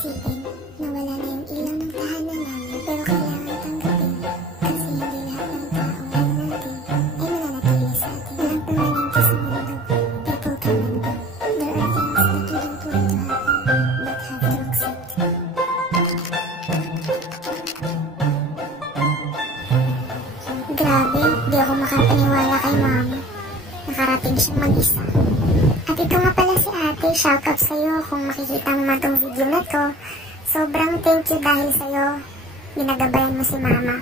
isipin na wala na yung ilaw ng tahanan namin, pero kailangan tanggapin kasi hindi lahat ng tao na natin ay mananatili sa atin. Walang permanente sa mundo. People come and go. There are things that we don't want to happen but have to accept. Grabe, di ako makapaniwala kay mama. Nakarating siyang mag-isa. At ito nga pala si ate, shoutout sa'yo kung makikita mo matong video na to. Sobrang thank you dahil sa'yo, ginagabayan mo si mama.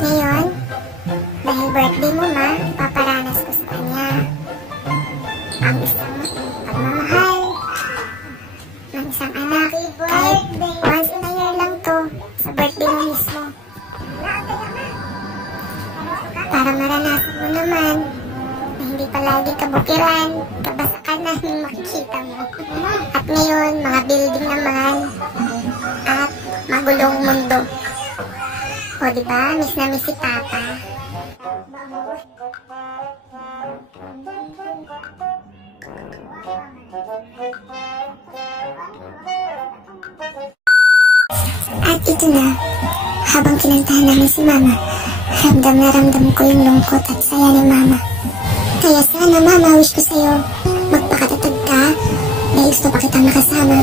Ngayon, dahil birthday mo ma, paparanas ko sa kanya ang isang pagmamahal ng isang anak. Kahit once in a year lang to, sa birthday mo mismo. Para maranasan mo naman na hindi palagi kabukiran, kabasakanan yung makikita mo. At ngayon, mga building naman at magulong mundo. O diba, miss na miss si Papa. At ito na, habang kinantahan namin si Mama, ramdam na ramdam ko yung lungkot at saya ni Mama. Kaya sana Mama, wish ko sa'yo, magpakatatag ka dahil gusto pa kitang nakasama.